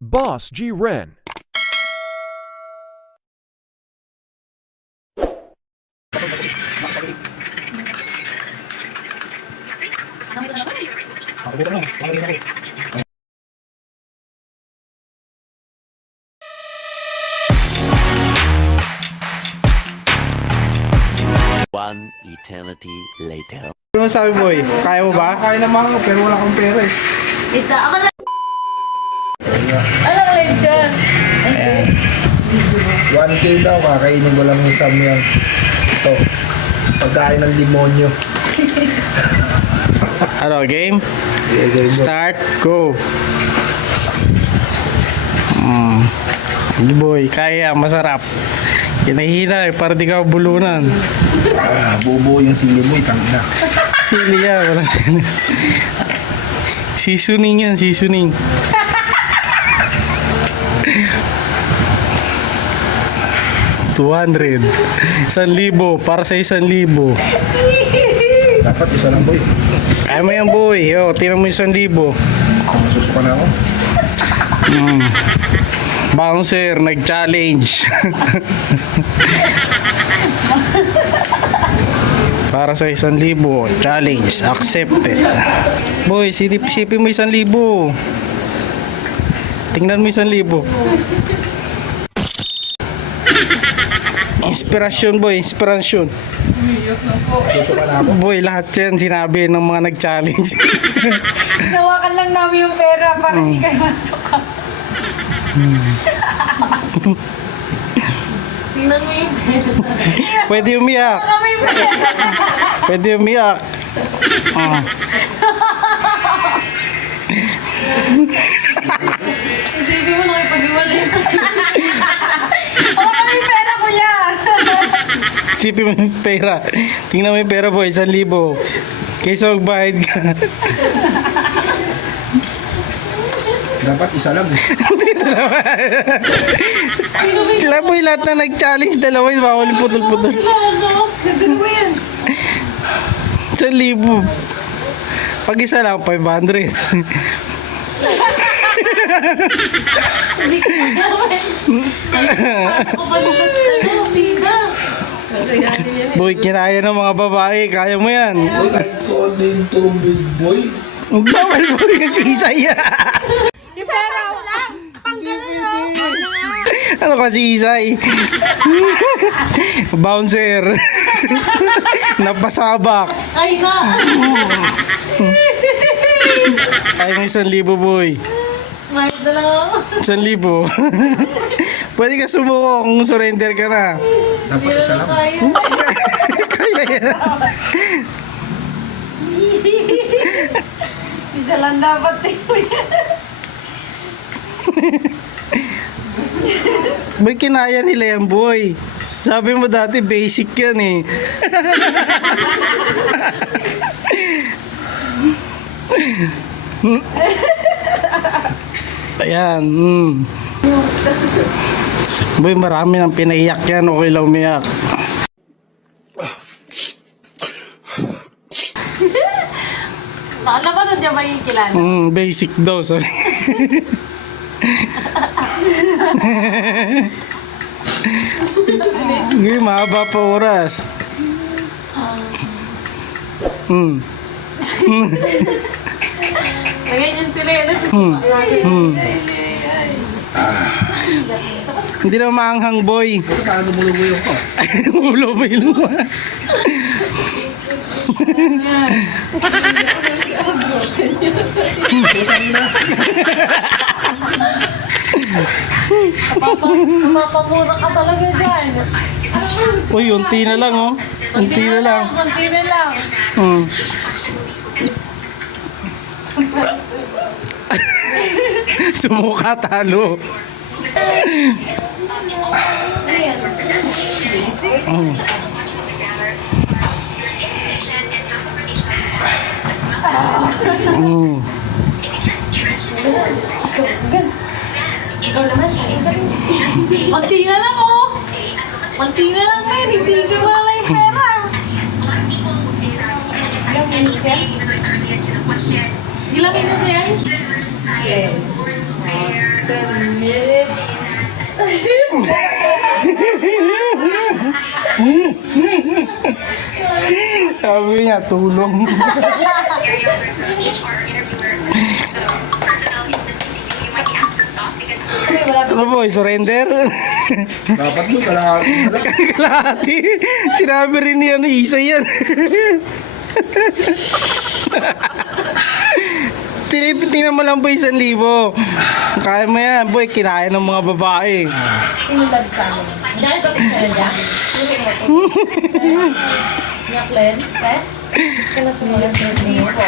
Boss G Ren. One eternity later. Ano sabi boy? Kaya mo ba? Kaya naman ako pero wala akong pera eh. Ito, ako na. Ano live siya? Ayan. 1K daw, kakainin ko lang ni Sam yan. Ito, pagkain ng demonyo. Ano, game? Start, go. Hindi boy, kaya, masarap. Kinahina eh, para di ka bulunan. Bubuo yung sili mo, itangina. Sili yan, wala sili. Seasoning yan, seasoning. $200. 1,000 para sa 1,000. Dapat isa lang boy. Kaya mo yan boy. Yo, tingnan mo 1,000. Masusuka na ako. Bouncer, nag-challenge. Para sa 1,000, challenge accepted. Boy, sipin mo 1,000. Tingnan mo 1,000. Inspirasyon boy, inspirasyon. Susuka na ako. Boy, lahat yan sinabi ng mga nag-challenge. Nawakan lang namin yung pera para hindi kayo masuka. Tingnan mo yung pera. Pwede umiyak. Kami yung pera. Pwede umiyak. Isipin mo nakipag-iwalay. Wala kami yung pera, kuya. Sipin mo yung pera. Tingnan mo yung pera boy, 1,000. Kaysa magbayad ka. Dapat isa lang eh. Kila boy, lahat na nag-challenge, dalawa yung bawal yung putol-putol. Gagano mo yan? 1,000. Pag isa lang, 500. Hindi ko gawin. Ako pa naman sa'yo, tita. Boy, kinaya ng mga babae, kaya mo yan. Boy, kahit ko din tubig boy. Bawal mo yung sisay. Yung pera ko lang. Pang gano'n, Ano ka sisay? Bouncer. Napasabak. Ay ka. Ay, may 1,000 boy. Mahal na lang ako. 1,000. Pwede ka sumuko kung surrender ka na. Dapat isa lang. Kaya yan. Isa lang dapat eh. Boy, kinaya nila yan, boy. Sabi mo dati, basic yan eh. Ayan. Boy, marami nang pinaiyak yan. Okay lang umiyak. Alam mo na dyan ba yung kilala? Basic daw, sabi. Ngayon, mahaba pa oras. Ganyan sila yun. Nasusuka natin. Hindi na maanghang, boy. Paano mulubuyo ko? Ulo ba yun? Mapamura ka talaga dyan. Uy, unti na lang, oh. Unti na lang. Kunti na lang. Sumuka, talo. Ikaw naman. Konti na lang oh. Konti na lang men. Isisip mo na lang yung pera. Ilang minutes yan? Ilang minutes yan? 10 minutes. Sabi niya, tulong. Ano boy, surrender? Dapat mo, kalahati na lang. Kalahati. Sinabi rin niya, isa yan. Tingnan mo lang boy, 1,000. Kaya mo yan, boy, kinain ng mga babae. Sino love sa amin? Dahil ko picture na dyan. Nyaklen? Te? Gusto ka na sumalat ng tingin ko.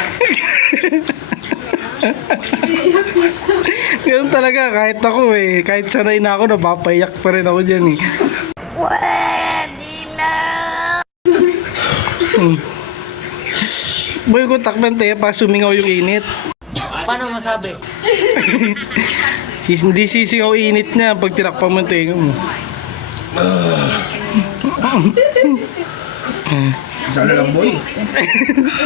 Ganun talaga, kahit ako eh. Kahit sanay na ako, napapayak pa rin ako dyan eh. Pwede na! Boy, kung takban tayo pa sumingaw yung init. Paano masabi? Hindi sisigaw init niya pag tinakpan mo yung tenga mo. Sana lang, boy.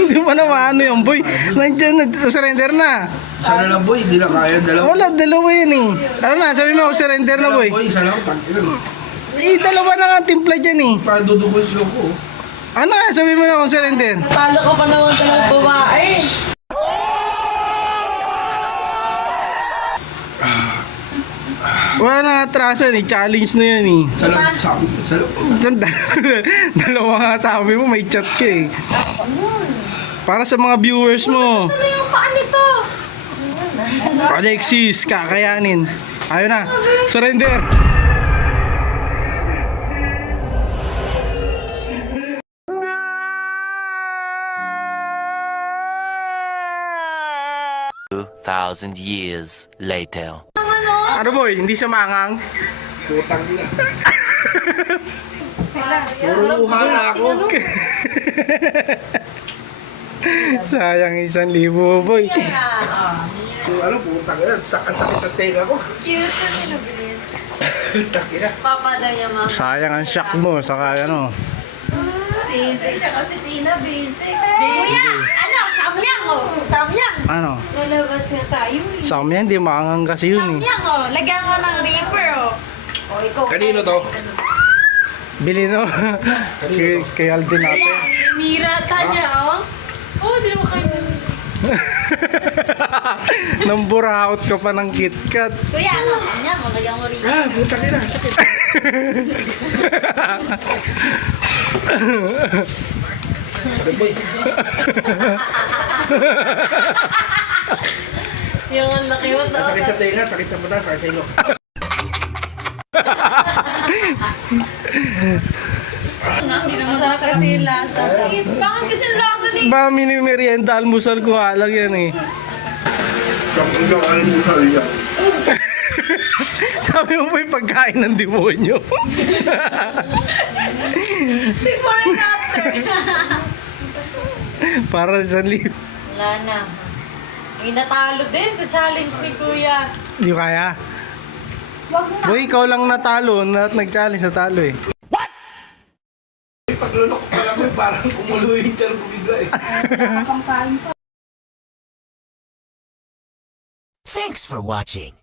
Hindi mo na maano yung boy. Nandiyan na, surrender na. Sana lang, boy. Hindi na kaya. Dalawa. Wala, dalawa yan eh. Ano na, sabi mo, surrender na boy. Boy, isa lang. Tangkilan. Dalawa na nga timpla dyan eh. Para dudugo yung silog ko. Ano nga, sabi mo na kung surrender. Natalo ka pa naman sa mga babae. Wala na atrasan eh, challenge na yan eh. Isa lang. Sabi ko, isa lang. Dalawa nga sabi mo, may chat ka eh. Para sa mga viewers mo. Ano yung paa nito? Alexis, kakayanin. Ayun na, surrender. Thousand years later. Ano boy, hindi siya mangang? Putang ina. Puro luha na ako. Sayang 1,000 boy. So, ano, putang ina. Sakit ang tenga ko. Cute na sinabilin. Tangkina. Papa daw niya, ma'am. Sayang ang shock mo, saka ano. Basic. Tsaka si Tina, basic. Kuya! Ano? Samyang oh! Samyang! Ano? Lalabas nga tayo eh. Sa amin hindi mangang kasi yun eh. Samyang oh! Lagyan mo ng reaper oh. O ikaw. Kanino to? Bili no? kay Alden natin. Mira tanya oh. Oh, di mo kayo. Namburaot ka pa ng KitKat. Kuya, ano? Samyang oh. Lagyan mo reaper. Ah, putang ina. Sakit. Sakit, boy. Yung ang laki mo to. Sakit sa tenga, sakit sa mata, sakit sa ilong. Masarap kasi yung lasa. Bakit kasi yung lasa ni? Ba, minimerienda, almusal ko lang yan eh. Sabi mo po yung pagkain ng demonyo. Before and after. Para sa live. Wala na. May natalo din sa challenge ni Kuya. Hindi ko kaya. Boy, ikaw lang natalo at nag-challenge sa talo eh. Paglunok ko pala mo, parang kumulo yung tiyan ko bigla eh. Thanks for watching.